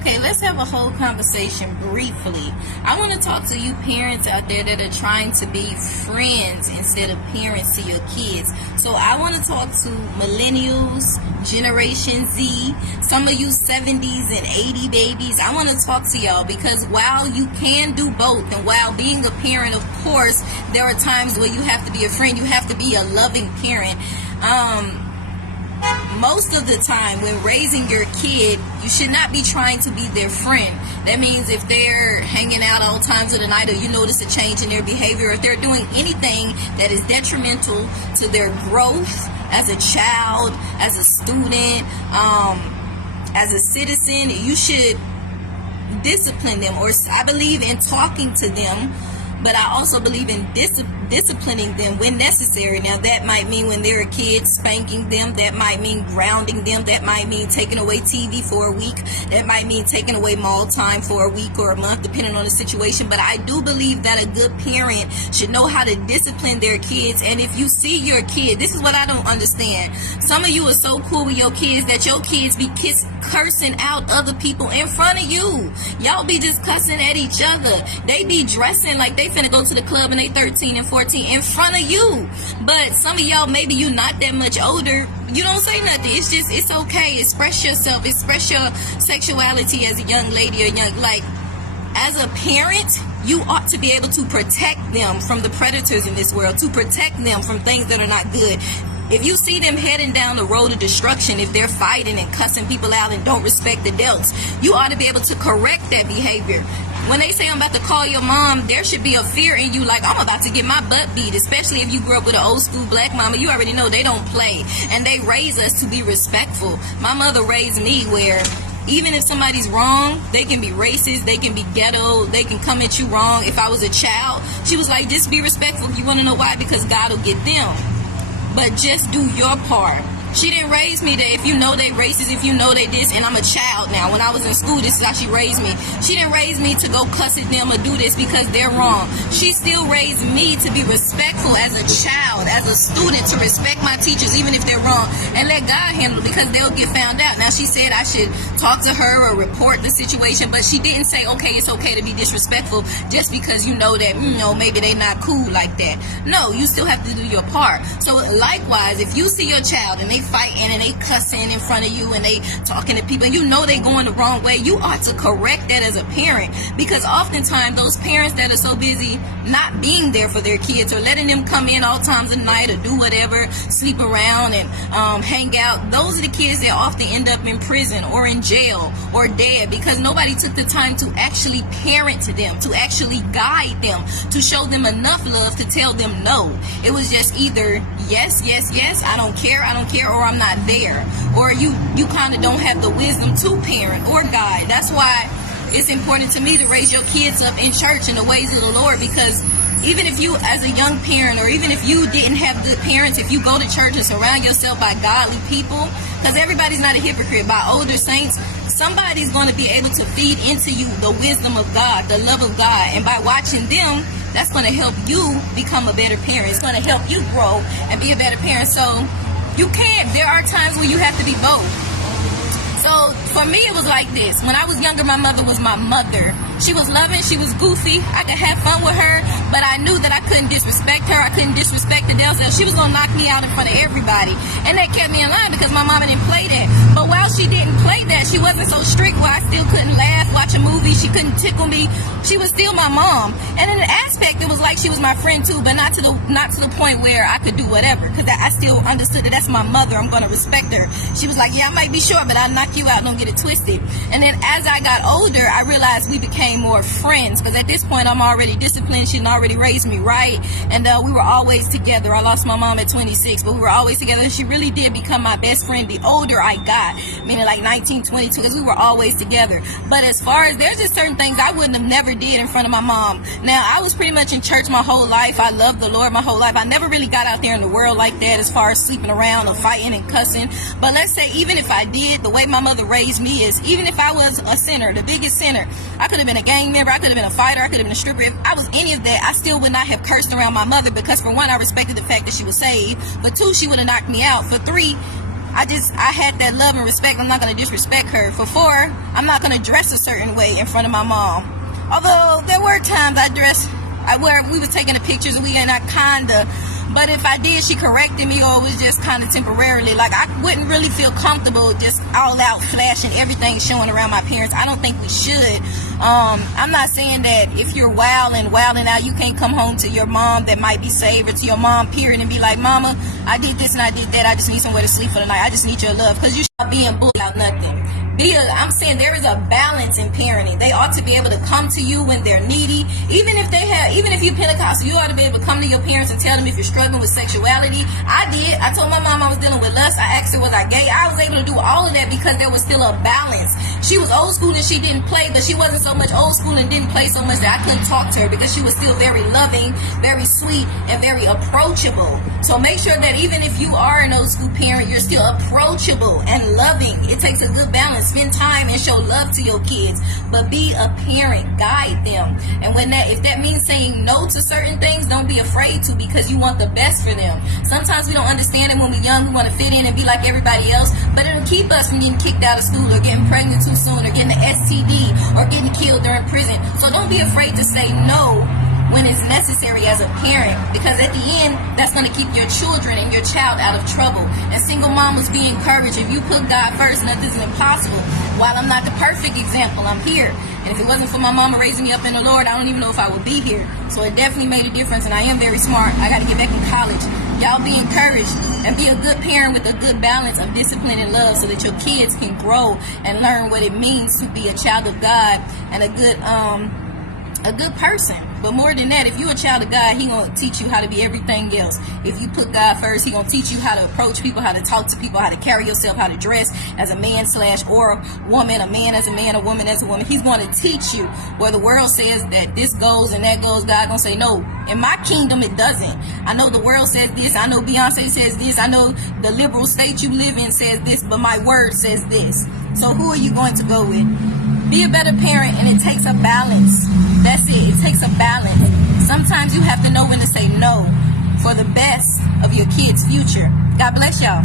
Okay, let's have a whole conversation briefly. I want to talk to you parents out there that are trying to be friends instead of parents to your kids. So I want to talk to millennials, Generation Z, some of you 70s and 80 babies. I want to talk to y'all because while you can do both, and while being a parent, of course, there are times where you have to be a friend, you have to be a loving parent. Most of the time when raising your kid, you should not be trying to be their friend. That means if they're hanging out all times of the night, or you notice a change in their behavior, or if they're doing anything that is detrimental to their growth as a child, as a student, as a citizen, you should discipline them. Or I believe in talking to them, but I also believe in disciplining them when necessary. Now, that might mean when they're a kid, spanking them. That might mean grounding them. That might mean taking away TV for a week. That might mean taking away mall time for a week or a month, depending on the situation. But I do believe that a good parent should know how to discipline their kids. And if you see your kid, this is what I don't understand. Some of you are so cool with your kids that your kids be cursing out other people in front of you. Y'all be just cussing at each other. They be dressing like they finna go to the club and they 13 and 14 in front of you. But some of y'all, maybe you not that much older, you don't say nothing. It's just, it's okay. Express yourself. Express your sexuality as a young lady or as a parent, you ought to be able to protect them from the predators in this world, to protect them from things that are not good. If you see them heading down the road of destruction, if they're fighting and cussing people out and don't respect adults, you ought to be able to correct that behavior. When they say I'm about to call your mom, there should be a fear in you like I'm about to get my butt beat, especially if you grew up with an old school black mama. You already know they don't play, and they raise us to be respectful. My mother raised me where even if somebody's wrong, they can be racist, they can be ghetto, they can come at you wrong. If I was a child, she was like, just be respectful. You want to know why? Because God will get them. But just do your part. She didn't raise me that if you know they racist, if you know they this, and I'm a child now. When I was in school, this is how she raised me. She didn't raise me to go cuss at them or do this because they're wrong. She still raised me to be respectful as a child, as a student, to respect my teachers even if they're wrong, and let God handle it because they'll get found out. Now, she said I should talk to her or report the situation, but she didn't say, okay, it's okay to be disrespectful just because you know that, maybe they not cool like that. No, you still have to do your part. So likewise, if you see your child and they fighting and they cussing in front of you and they talking to people and you know they going the wrong way, you ought to correct that as a parent, because oftentimes those parents that are so busy not being there for their kids or letting them come in all times of night or do whatever, sleep around and hang out, those are the kids that often end up in prison or in jail or dead because nobody took the time to actually parent to them, to actually guide them, to show them enough love to tell them no. It was just either yes, I don't care, or I'm not there, or you kind of don't have the wisdom to parent or guide. That's why it's important to me to raise your kids up in church in the ways of the Lord, because even if you as a young parent, or even if you didn't have good parents, if you go to church and surround yourself by godly people, because everybody's not a hypocrite, by older saints, somebody's going to be able to feed into you the wisdom of God, the love of God, and by watching them, that's going to help you become a better parent. It's going to help you grow and be a better parent. So there are times when you have to be both. So for me, it was like this. When I was younger, my mother was my mother. She was loving, she was goofy. I could have fun with her, but I knew that I couldn't disrespect her. I couldn't disrespect the Dells. She was going to knock me out in front of everybody. And that kept me in line because my mama didn't play that. But while she didn't play that, she wasn't so strict where I still couldn't laugh, watch a movie. She couldn't tickle me. She was still my mom. And in an aspect, it was like she was my friend too, but not to the point where I could do whatever, because I still understood that that's my mother. I'm going to respect her. She was like, yeah, I might be short, but I'll knock you out. Don't get it twisted. And then as I got older, I realized we became more friends, because at this point I'm already disciplined. She had already raised me right, and we were always together. I lost my mom at 26, but we were always together, and she really did become my best friend the older I got, meaning like 19, 22, because we were always together. But as far as, there's just certain things I wouldn't have never did in front of my mom. Now, I was pretty much in church my whole life. I loved the Lord my whole life. I never really got out there in the world like that as far as sleeping around or fighting and cussing. But let's say even if I did, the way my mother raised me is, even if I was a sinner, the biggest sinner, I could have been a gang member, I could have been a fighter, I could have been a stripper. If I was any of that, I still would not have cursed around my mother, because for one, I respected the fact that she was saved. For two, she would have knocked me out. For three, I had that love and respect. I'm not going to disrespect her. For 4, I'm not going to dress a certain way in front of my mom. Although there were times where we was taking the pictures and I kinda, but if I did, she corrected me, or it was just kind of temporarily. Like, I wouldn't really feel comfortable just all out flashing everything, showing around my parents. I don't think we should. I'm not saying that if you're wilding out, you can't come home to your mom that might be saved, or to your mom, period, and be like, Mama, I did this and I did that. I just need somewhere to sleep for the night. I just need your love. Because you should be in bull out nothing. I'm saying there is a balance in parenting. They ought to be able to come to you when they're needy. Even if you're Pentecostal, you ought to be able to come to your parents and tell them if you're struggling with sexuality. I did. I told my mom I was dealing with lust. I asked her, was I gay? I was able to do all of that because there was still a balance. She was old school and she didn't play, but she wasn't so much old school and didn't play so much that I couldn't talk to her, because she was still very loving, very sweet, and very approachable. So make sure that even if you are an old school parent, you're still approachable and loving. It takes a good balance. Spend time and show love to your kids, but be a parent. Guide them. And if that means saying no to certain things, don't be afraid to, because you want the best for them. Sometimes we don't understand it when we're young. We want to fit in and be like everybody else, but it'll keep us from getting kicked out of school, or getting pregnant too soon, or getting an STD, or getting killed during prison. So don't be afraid to say no when it's necessary as a parent, because at the end, that's going to keep your children and your child out of trouble. And single mamas, be encouraged. If you put God first, nothing's impossible. While I'm not the perfect example, I'm here. And if it wasn't for my mama raising me up in the Lord, I don't even know if I would be here. So it definitely made a difference, and I am very smart. I got to get back in college. Y'all be encouraged and be a good parent with a good balance of discipline and love, so that your kids can grow and learn what it means to be a child of God and a good person. But more than that, if you're a child of God, He gonna teach you how to be everything else. If you put God first, He gonna teach you how to approach people, how to talk to people, how to carry yourself, how to dress as a man / or a woman, a man as a man, a woman as a woman. He's gonna teach you where the world says that this goes and that goes. God gonna say, no, in my kingdom it doesn't. I know the world says this. I know Beyonce says this. I know the liberal state you live in says this, but my word says this. So who are you going to go with? Be a better parent, and it takes a balance. That's it. It takes a balance. Sometimes you have to know when to say no for the best of your kids' future. God bless y'all.